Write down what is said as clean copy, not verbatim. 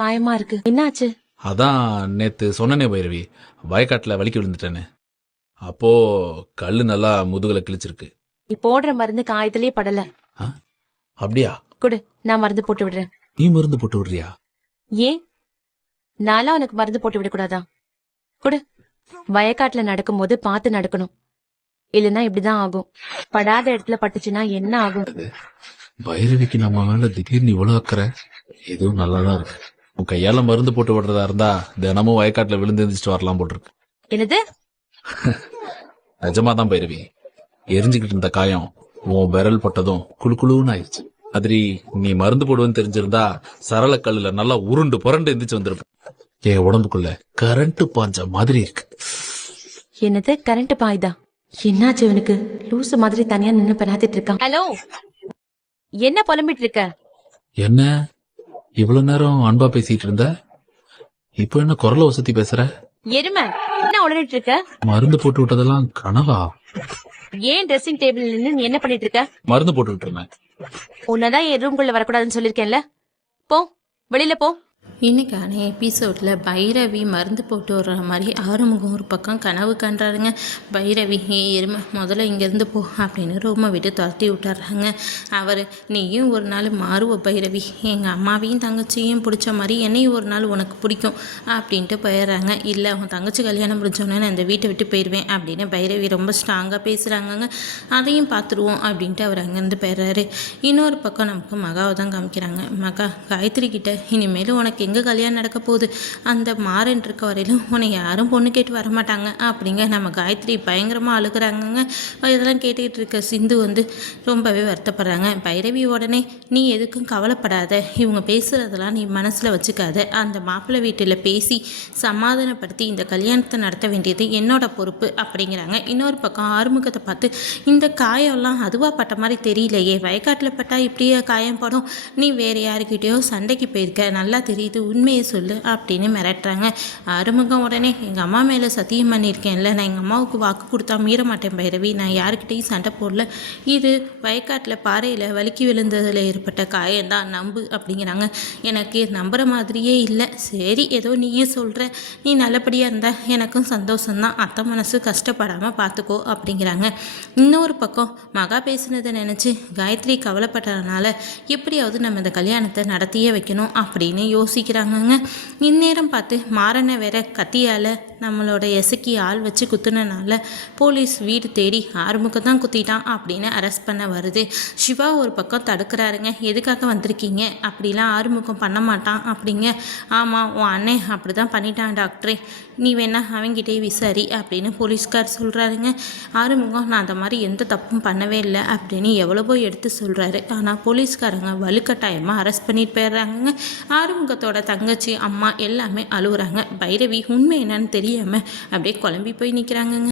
பயமா இருக்கு. என்னாச்சு? அதான் நேத்து சொன்னனே பைரவி, வயக்காட்டுல வலிக்கி விழுந்துட்டேன்னு. அப்போ கல்லு நல்லா முதுகுல கிழிச்சிருக்கு. நீ போடுற மருந்து காயத்திலே படல. ஆ? அப்படியா? குடு, நான் மருந்து போட்டு விடுறேன். நீ மருந்து போட்டு விடுறியா? ஏன் நான்லாம் உனக்கு மருந்து போட்டு விடக்கூடாதா? குடு. வயக்காட்டுல நடக்கும்போது பார்த்து நடக்கணும். இல்லைன்னா இப்படிதான் ஆகும். படாத இடத்துல பட்டுச்சுன்னா என்ன ஆகும்? பைரவிக்கு நம்ம மேல திடீர்னு இவ்வளவு அக்கறை. எதுவும் நல்லாதான் இருக்கு. உன் கையால மருந்து போட்டு விடுறதா இருந்தா தினமும் வயக்காட்டுல விழுந்து எந்திரிச்சிட்டு வரலாம் போட்டிருக்கு. என்னது? நிஜமாதான் பைரவி, எரிஞ்சுக்கிட்டு இருந்த காயம் உன் விரல் பட்டதும் குளுக்குளுன்னு ஆயிடுச்சு. மாதிரி நீ மருந்து போடுவேன்னு தெரிஞ்சிருந்தா சரள கல்லுல நல்லா உருண்டு புரண்டு எந்திரிச்சு வந்திருப்பேன். என் உடம்புக்குள்ள கரண்ட் பாஞ்ச மாதிரி இருக்கு. என்னது கரண்ட் பாய்தா? என்னாச்சு இவனுக்கு? லூசு மாதிரி தனியா நின்னு பெறாத்திட்டு இருக்கான். ஹலோ, என்ன புலம்பிட்டு இருக்க? என்ன இவ்வளவு நேரம் அன்பா பேசிட்டு இருந்த, இப்போ என்ன குரல வசதி பேசுற? எருமை, என்ன உளறிட்டு இருக்க? மருந்து போட்டு விட்டதெல்லாம் கனவா? ஏன் ட்ரெஸ்ஸிங் டேபிள் நின்னு நீ என்ன பண்ணிட்டு இருக்க? மருந்து போட்டுக்கிட்டு இருந்தேன். உன்னதான் என் ரூம்குள்ள வரக்கூடாதுன்னு சொல்லிருக்கேன்ல. போ, வெளியில போ. இன்றைக்கான எபிசோடில் பைரவி மருந்து போட்டு விடுற மாதிரி ஆறுமுகம் ஒரு பக்கம் கனவு கண்டாருங்க. பைரவி எருமை முதல்ல இங்கேருந்து போ அப்படின்னு ரூமை விட்டு துரத்தி விட்டுறாங்க. அவர் நீயும் ஒரு நாள் மாறுவ பைரவி, எங்கள் அம்மாவையும் தங்கச்சியும் பிடிச்ச மாதிரி என்னையும் ஒரு நாள் உனக்கு பிடிக்கும் அப்படின்ட்டு போயிடுறாங்க. இல்லை உன் தங்கச்சி கல்யாணம் முடிஞ்சோன்னே நான் இந்த வீட்டை விட்டு போயிடுவேன் அப்படின்னு பைரவி ரொம்ப ஸ்ட்ராங்காக பேசுகிறாங்கங்க. அதையும் பார்த்துருவோம் அப்படின்ட்டு அவர் அங்கேருந்து போயிடுறாரு. இன்னொரு பக்கம் நமக்கு மகாவை தான் காமிக்கிறாங்க. மகா, காயத்ரி கிட்ட இனிமேல் உனக்கு எங்கே கல்யாணம் நடக்க போகுது, அந்த மாறன் இருக்க வரையிலும் உன்னை யாரும் பொண்ணு கேட்டு வரமாட்டாங்க அப்படிங்க நம்ம காயத்ரி பயங்கரமாக அழுகிறாங்கங்க. இதெல்லாம் கேட்டுக்கிட்டு இருக்க சிந்து ரொம்பவே வருத்தப்படுறாங்க. பைரவி உடனே நீ எதுக்கும் கவலைப்படாத, இவங்க பேசுகிறதெல்லாம் நீ மனசில் வச்சுக்காத, அந்த மாப்பிள்ளை வீட்டில் பேசி சமாதானப்படுத்தி இந்த கல்யாணத்தை நடத்த வேண்டியது என்னோட பொறுப்பு அப்படிங்கிறாங்க. இன்னொரு பக்கம் ஆறுமுகத்தை பார்த்து இந்த காயம்லாம் அதுவாக பட்ட மாதிரி தெரியலையே, வயக்காட்டில் பட்டால் இப்படியே காயம் படும், நீ வேறு யாருக்கிட்டேயோ சண்டைக்கு போயிருக்க, நல்லா தெரியுது, உண்மையை சொல்லு அப்படின்னு மிரட்டுறாங்க. ஆறுமுகம் உடனே எங்கள் அம்மா மேலே சத்தியம் பண்ணியிருக்கேன்ல, நான் எங்கள் அம்மாவுக்கு வாக்கு கொடுத்தா மீற மாட்டேன் பைரவி, நான் யாருக்கிட்டையும் சண்டை போடல, இது வயக்காட்டில் பாறையில் வலிக்கி விழுந்ததில் ஏற்பட்ட காயம்தான், நம்பு அப்படிங்கிறாங்க. எனக்கு நம்புகிற மாதிரியே இல்லை. சரி, ஏதோ நீயே சொல்கிற, நீ நல்லபடியாக இருந்தால் எனக்கும் சந்தோஷம்தான், அத்தை மனசு கஷ்டப்படாமல் பார்த்துக்கோ அப்படிங்கிறாங்க. இன்னொரு பக்கம் மகா பேசுனதை நினச்சி காயத்ரி கவலைப்பட்டதுனால எப்படியாவது நம்ம இந்த கல்யாணத்தை நடத்தியே வைக்கணும் அப்படின்னு யோசிக்கிறாங்கங்க. இந்நேரம் பார்த்து மாறனை வேற கத்தியால் நம்மளோட எசக்கி ஆள் வச்சு குத்துனனால போலீஸ் வீடு தேடி ஆறுமுகம் தான் குத்திட்டான் அப்படின்னு அரெஸ்ட் பண்ண வருது. சிவா ஒரு பக்கம் தடுக்கிறாருங்க. எதுக்காக வந்திருக்கீங்க, அப்படிலாம் ஆறுமுகம் பண்ண மாட்டான் அப்படிங்க. ஆமாம், உன் அண்ணன் அப்படி தான் பண்ணிட்டான் டாக்டரே, நீ வேணா அவங்கிட்டே விசாரி அப்படின்னு போலீஸ்கார் சொல்கிறாருங்க. ஆறுமுகம் நான் அந்த மாதிரி எந்த தப்பும் பண்ணவே இல்லை அப்படின்னு எவ்வளவோ எடுத்து சொல்கிறாரு. ஆனால் போலீஸ்காரங்க வலுக்கட்டாயமாக அரெஸ்ட் பண்ணிட்டு போயிடுறாங்க. ஆறுமுகத்தோட தங்கச்சி அம்மா எல்லாமே அழுகுறாங்க. பைரவி உண்மை என்னன்னு தெரியாமல் அப்படியே குழம்பி போய் நிற்கிறாங்கங்க.